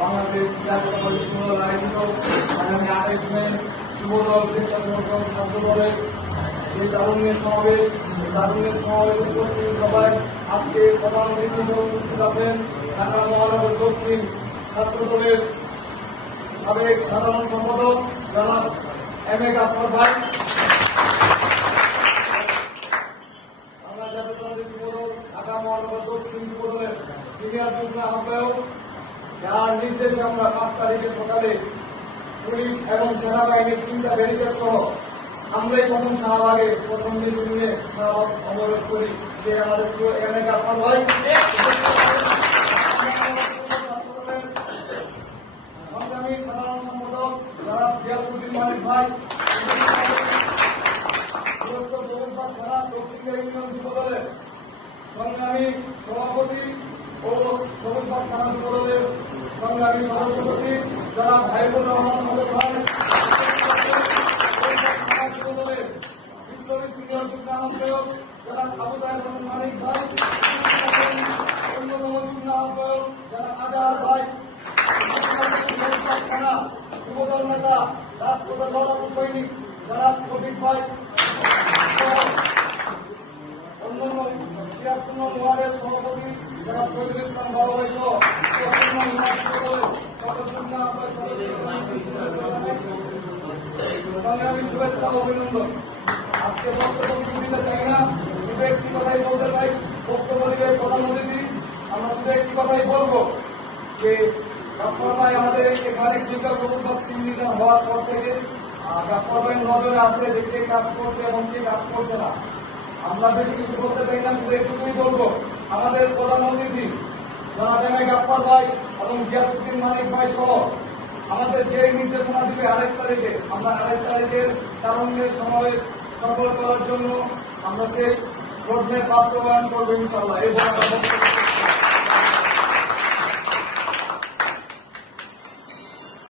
বাংলাদেশ জাতীয়তাবাদী দল আয়োজিত আগামী 28 মে যুবদল স্বেচ্ছাসেবক ছাত্র দলের এই তারুণ্যের সমাবেশ উপস্থিত সবাই আজকে প্রধান অতিথি হিসেবে উপস্থিত আছেন ঢাকা মহানগর দক্ষিণ ছাত্র দলের সাবেক সাধারণ সম্পাদক জনাব এম.এ. গাফফার ভাই, বাংলা জাতীয়তাবাদী যুবদল ঢাকা মহানগর দক্ষিণ যুবদলের সিনিয়র যুগ্ম আহ্বায়ক, যার নির্দেশে আমরা 5 তারিখে সকালে পুলিশ এবং সেনাবাহিনীর 3টা ব্যারিকেড সহ আমরাই প্রথম শাহবাগে প্রথম মিছিলে শাহবাগ অবরোধ করি। যে আমাদের এম.এ. গাফফার ভাই, সংগ্রামী সাধারণ সম্পাদক জনাব গিয়াসউদ্দিন মালিক ভাই, থানা দক্ষিণ ইউনিয়ন যুবদলের সংগ্রামী সভাপতি ও সবুজবাগ থানা যুবদলের সংগ্রামী সদস্য সচিব জনাব হাইবুর রহমান সদর ভাই, যুবদলের বিপ্লবী সিনিয়র যুগ্ম আহ্বায়ক জনাব আবু তাহের হোসেন মানিক ভাই, অন্যতম যুগ্ম আহ্বায়ক জনাব আজহার ভাই, থানা যুবদল নেতা রাজপথের লড়াকু সৈনিক জনাব শফিক ভাই, অন্যান্য 73 নং ওয়ার্ডের সভাপতি জনাব শহীদুল ইসলাম বাবু ভাই সহ সংগ্রামী শুভেচ্ছা ও অভিনন্দন। আজকে বক্তব্য কিছু দিতে চাই না, শুধু একটি কথাই বলতে চাই। বক্তব্য দিবে প্রধান অতিথি, আমরা শুধু একটি কথাই বলবো যে গাফফার ভাই আমাদের এখানে দীর্ঘ সবুজ 3 দিন হওয়ার পর থেকে গাফফার ভাইয়ের নজরে আছে যে কে কাজ করছে এবং কে কাজ করছে না। আমরা বেশি কিছু বলতে চাই না, শুধু একটুকুই বলবো আমাদের প্রধান অতিথি জনাব এম.এ. গাফফার ভাই এবং গিয়াসউদ্দিন মানিক ভাই সহ আমাদের যে নির্দেশনা দিবে 28 তারিখে, আমরা 28 তারিখের তারুণ্যের সমাবেশ সফল করার জন্য আমরা সেই রোডম্যাপ বাস্তবায়ন করবো ইনশাআল্লাহ।